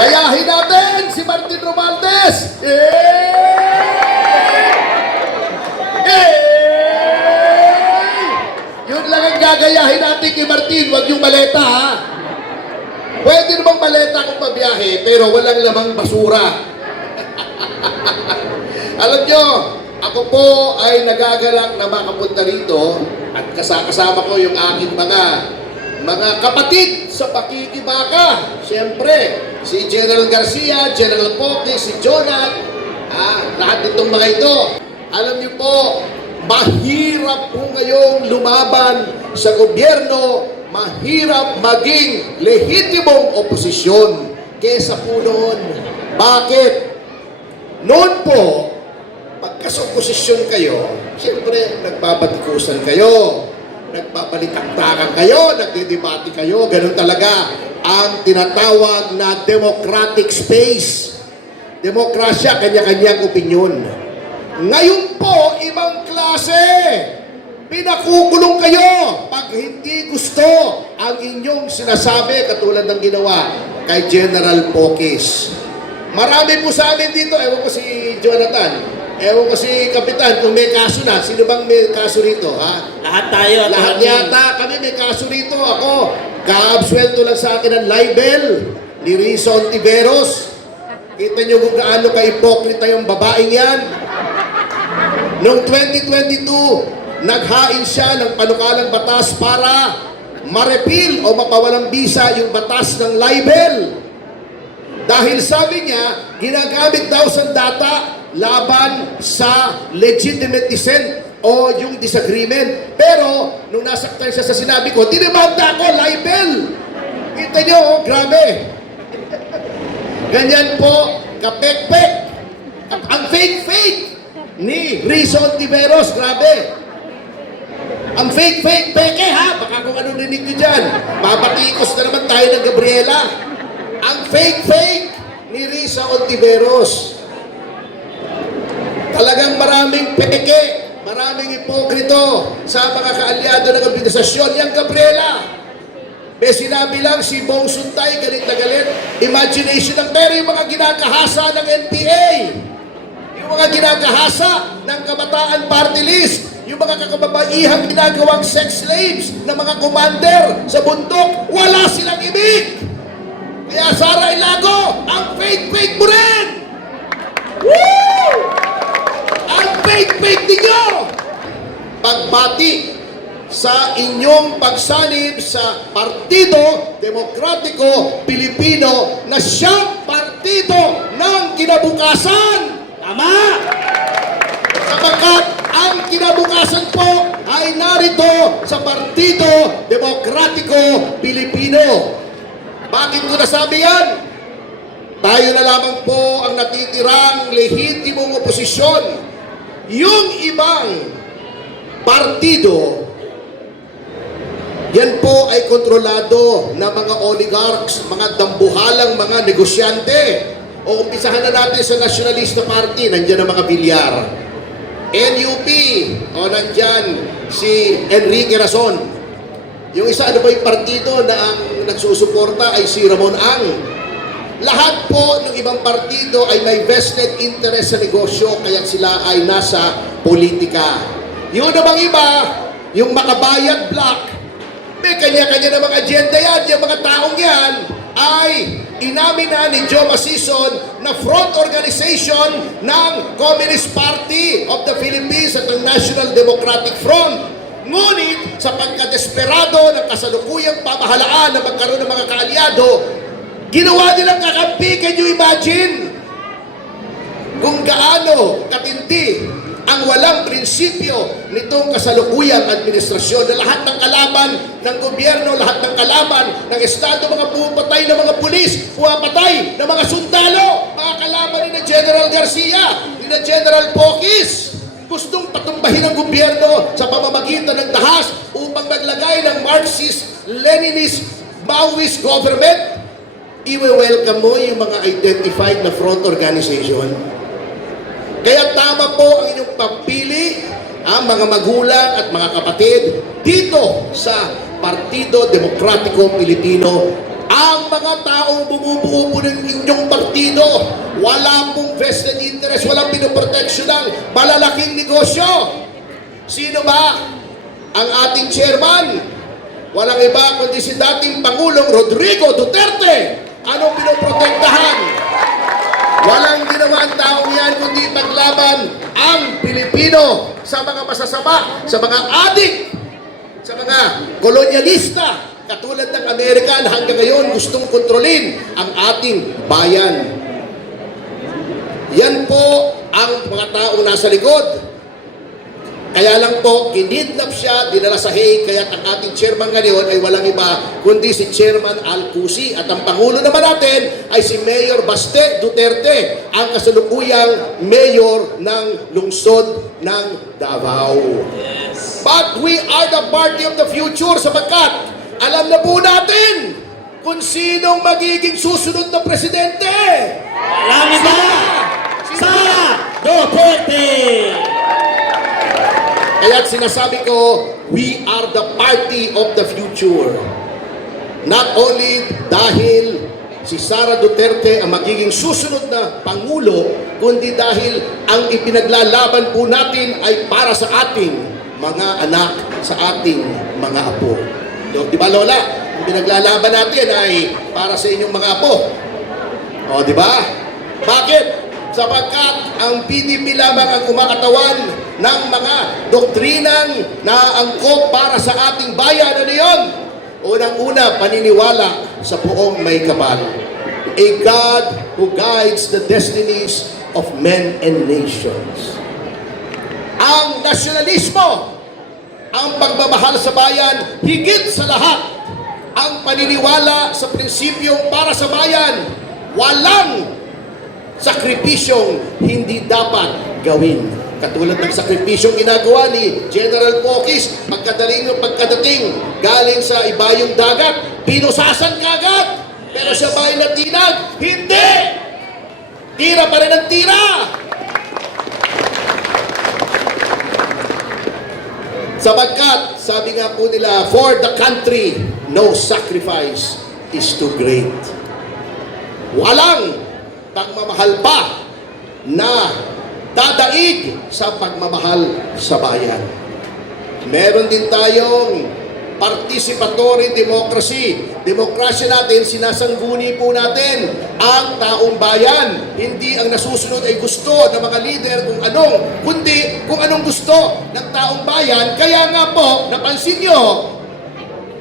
Gayahin natin si Martin Romualdez! Yun lang ang gagayahin natin kay Martin, wag yung maleta ha. Pwede namang maleta kung pabiyahe, pero walang lamang basura. Alam nyo, ako po ay nagagalak na makapunta rito at kasama ko yung aking mga kapatid sa pakikibaka. Siyempre, si General Garcia, General Poque, si Jonat, lahat itong mga ito. Alam niyo po, mahirap po ngayong lumaban sa gobyerno, mahirap maging lehitimong oposisyon kesa po noon. Bakit? Noon po, pagkas-oposisyon kayo, siyempre nagbabatikusan kayo, nagpapalitaktakan kayo, nagdidebate kayo, ganun talaga ang tinatawag na democratic space. Demokrasya, kanya-kanyang opinyon. Ngayon po, ibang klase. Pinakukulong kayo pag hindi gusto ang inyong sinasabi katulad ng ginawa kay General Poques. Marami po sa amin dito, ewan ko si Jonathan, ewan ko si Kapitan, kung may kaso na, sino bang may kaso rito, ha? Lahat tayo. Lahat yata kami may kaso rito. Ako, kaabswelto lang sa akin ang libel ni Risa Ontiveros. Kita nyo kung gaano ka-ipokrita yung babaeng yan. Noong 2022, naghain siya ng panukalang batas para ma-repeal o mapawalang bisa yung batas ng libel. Dahil sabi niya, ginagamit daw sa data laban sa legitimate dissent o yung disagreement. Pero, nung nasaktan siya sa sinabi ko, dinimanda ako, libel! Kita nyo, oh, grabe. Ganyan po, kapek-pek. Ang fake-fake ni Risa Ontiveros, grabe. Ang fake-fake, peke ha, baka kung ano rinig nyo dyan. Papatikos na naman tayo ng Gabriela. Ang fake-fake ni Risa Ontiveros. Talagang maraming peke, maraming hipokrito sa mga kaalyado ng administrasyon. Yang Gabriela, may sinabi lang si Bong Suntay, galit na galit. Imagination ng pero yung mga ginagahasa ng NPA, yung mga ginagahasa ng Kabataan Party List, yung mga kakababaihang ginagawang sex slaves ng mga commander sa bundok, wala silang ibig. Kaya Sara Ilago, ang fake-fake mo rin! Woo! Ang fake-fake ninyo! Pagbati sa inyong pagsanib sa Partido Demokratiko Pilipino na siyang partido ng kinabukasan. Tama! Sapagkat ang kinabukasan po ay narito sa Partido Demokratiko Pilipino. Bakit ko nasabi yan? Tayo na lamang po ang natitirang lehitimong oposisyon. Yung ibang partido, yan po ay kontrolado ng mga oligarchs, mga dambuhalang mga negosyante. O umpisahan na natin sa Nationalista Party, nandiyan ang mga Villar. NUP, o nandyan si Enrique Razon. Yung isa, ano ba yung partido na ang nagsusuporta ay si Ramon Ang. Lahat po ng ibang partido ay may vested interest sa negosyo, kaya sila ay nasa politika. Yung namang iba, yung makabayad block, may kanya-kanya namang agenda yan. Yung mga taong yan ay inamin na ni Joe Masison na front organization ng Communist Party of the Philippines at ng National Democratic Front. Ngunit sa pagkadesperado ng kasalukuyang pamahalaan na magkaroon ng mga kaalyado, ginawa nilang kakampi. Can you imagine kung gaano katindi ang walang prinsipyo nitong kasalukuyang administrasyon na lahat ng kalaban ng gobyerno, lahat ng kalaban ng Estado, mga pumapatay ng mga pulis, pumapatay ng mga sundalo, mga kalaban ni na General Garcia, ni na General Poques, gustong patumbahin ang gobyerno sa pamamagitan ng dahas upang maglagay ng Marxist, Leninist, Maoist government. Iwe-welcome mo yung mga identified na front organization. Kaya tama po ang inyong pagpili, ang mga magulang at mga kapatid dito sa Partido Demokratiko Pilipino. Ang mga taong bumubuo po ng inyong partido, wala pong vested interest, walang pinoproteksyon ng malalaking negosyo. Sino ba ang ating chairman? Walang iba kundi si dating Pangulong Rodrigo Duterte. Anong pinoprotektahan? Walang ginawa ang taong yan kundi paglaban ang Pilipino sa mga masasama, sa mga adik, sa mga kolonyalista, katulad ng Amerika na hanggang ngayon gustong kontrolin ang ating bayan. Yan po ang mga taong nasa likod. Kaya lang po, kinidnap siya, dinala sa Hague, kaya ang ating chairman ngayon ay walang iba kundi si Chairman Alcusi. At ang Pangulo naman natin ay si Mayor Baste Duterte, ang kasalukuyang mayor ng lungsod ng Davao. Yes. But we are the party of the future sapagkat alam na po natin kung sinong magiging susunod na presidente. Alam niyo ba? Sara Duterte! Kaya't sinasabi ko, we are the party of the future. Not only dahil si Sara Duterte ang magiging susunod na Pangulo, kundi dahil ang ipinaglalaban po natin ay para sa ating mga anak, sa ating mga apo. Di ba, Lola? Ang pinaglalaban natin ay para sa inyong mga apo. O, di ba? Bakit? Sapagkat ang PDP lamang ang kumakatawan ng mga doktrinang naangkop para sa ating bayan. Ano yun? Unang-una, paniniwala sa buong may kapal. A God who guides the destinies of men and nations. Ang nasyonalismo, ang pagmamahal sa bayan, higit sa lahat, ang paniniwala sa prinsipyong para sa bayan, walang sakripisyong hindi dapat gawin. Katulad ng sakripisyong ginagawa ni General Pokis pagkadating galing sa ibayong dagat, pinusasan kagad. Pero siya ba'y natinag? Hindi! Tira pa rin ang tira! Sapagkat, sabi nga po nila, for the country, no sacrifice is too great. Walang pagmamahal pa na dadaig sa pagmamahal sa bayan. Meron din tayong participatory democracy. Demokrasya natin, sinasangguni po natin ang taong bayan. Hindi ang nasusunod ay gusto ng mga leader kundi kung anong gusto ng taong bayan. Kaya nga po, napansin nyo,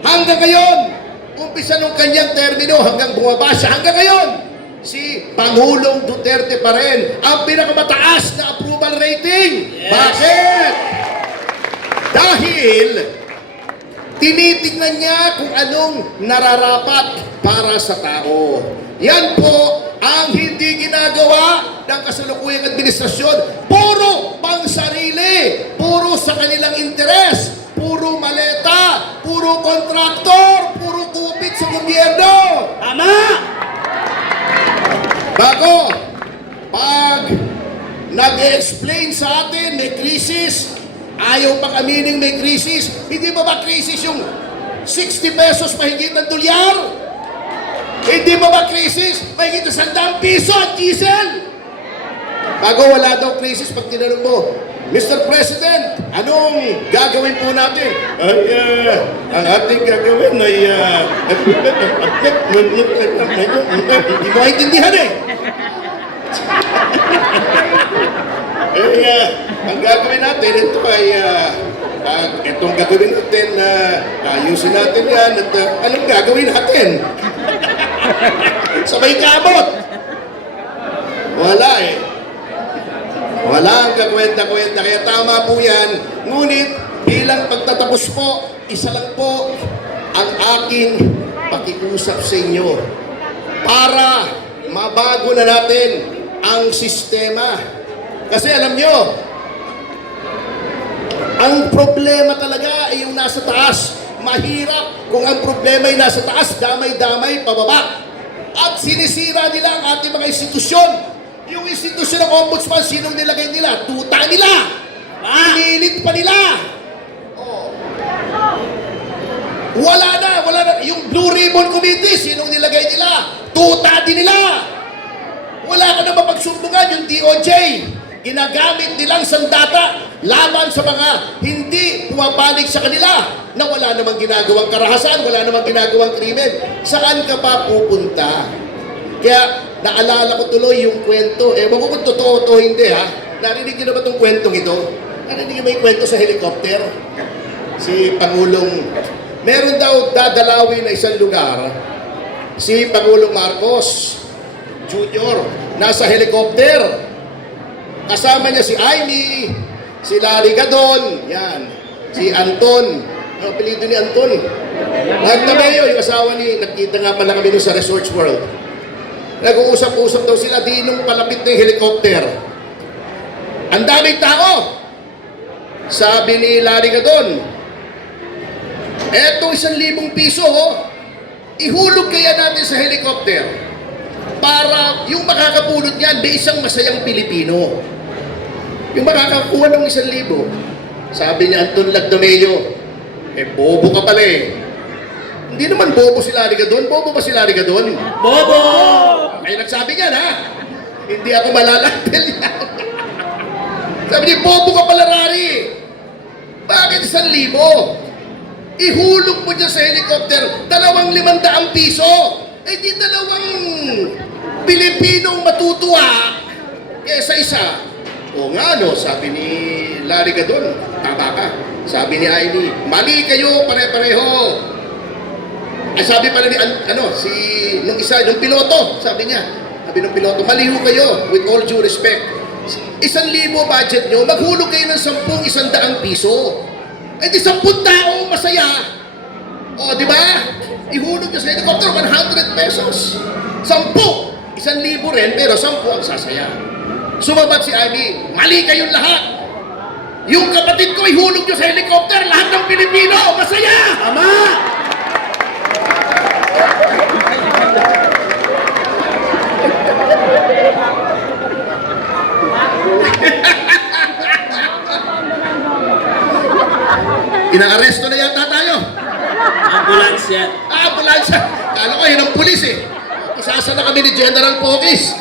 hanggang ngayon, umpisa nung kanyang termino, hanggang bumaba siya, hanggang ngayon, si Pangulong Duterte pa rin ang pinakamataas na approval rating. Yes. Bakit? Dahil tinitingnan niya kung anong nararapat para sa tao. Yan po ang hindi ginagawa ng kasalukuyang administrasyon. Puro pang sarili, puro sa kanilang interes, puro maleta, puro kontraktor, puro kupit sa gobyerno. Tama! Bago, pag nag-explain sa atin may krisis, ayaw pang aminin may krisis. Hindi ba krisis yung 60 pesos mahigit ng dolyar? Hindi ba krisis mahigit ng 100 piso at diesel? Bago, wala daw krisis pag tinanong mo, Mr. President, anong gagawin po natin? Ay, ang ating gagawin ay hindi mo maintindihan eh. Ang gagawin natin, ito ay itong gagawin natin, ayusin natin yan at anong gagawin natin? Sabay kabot. Wala eh. Wala ang kakwenta-kwenta, kaya tama po yan. Ngunit bilang pagtatapos po, isa lang po ang aking pakiusap sa inyo para mabago na natin ang sistema. Kasi alam nyo, ang problema talaga ay yung nasa taas. Mahirap kung ang problema ay nasa taas, damay-damay, pababa. At sinisira nila ang ating mga institusyon. Yung institusyon ng ombudsman, sinong nilagay nila? Tuta nila! Inilit pa nila! Oh. Wala na. Yung Blue Ribbon Committee, sinong nilagay nila? Tuta din nila. Wala ka na mapagsumbungan yung DOJ. Ginagamit nilang sandata laban sa mga hindi pumapalik sa kanila na wala namang ginagawang karahasan, wala namang ginagawang krimen. Saan ka pa pupunta? Kaya naalala ko tuloy yung kwento. Ewan ko kung totoo o hindi ha. Narinig niyo na ba itong kwentong ito? Narinig niyo ba yung kwento sa helicopter? Si Pangulong, meron daw dadalawin na isang lugar, si Pangulong Marcos Jr. nasa helicopter. Kasama niya si Amy, si Larry Gadon, yan, si Anton. Ang apelido ni Anton. Nagtameo, yung asawa ni, nagkita nga pala kami doon sa Resorts World. Nag-uusap-usap daw sila, di nung palapit na yung helicopter. Ang daming tao! Sabi ni Larry Gadon, eto 1,000 piso, ihulog kaya natin sa helicopter para yung makakapulot niyan may isang masayang Pilipino. Yung makakakuha ng 1,000. Sabi ni Anton Lagdameo, bobo ka pala eh. Hindi naman bobo si Larry Gadon. Bobo ba si Larry Gadon? Bobo! Ay nagsabi niyan ha. Hindi ako malalantel yan. Sabi niya, bobo ka pala, Larry. Bakit 1,000? Ihulog mo dyan sa helicopter, 2,500 piso. Eh di 2 Pilipinong matutuwa kesa isa. O nga no, sabi ni Larry Gadon, tama ka. Sabi ni Ailey, mali kayo pare-pareho. Ay sabi pala ni, nung piloto, sabi nung piloto, mali ho kayo, with all due respect. 1,000 budget nyo, maghulog kayo ng 100 piso. Eh di 10 tao masaya. O, di ba? Ihulog nyo sa helicopter, 100 pesos. 10. 1,000 rin, pero 10 ang sasaya. Sumabat si Ivy, mali kayong lahat. Yung kapatid ko, ihulog nyo sa helicopter, lahat ng Pilipino, masaya! Tama! Inaaresto na yata tayo. Ambulance yan. Ambulansya. Kala ko yun ang pulis eh. Pasasa na kami ni General Pokis.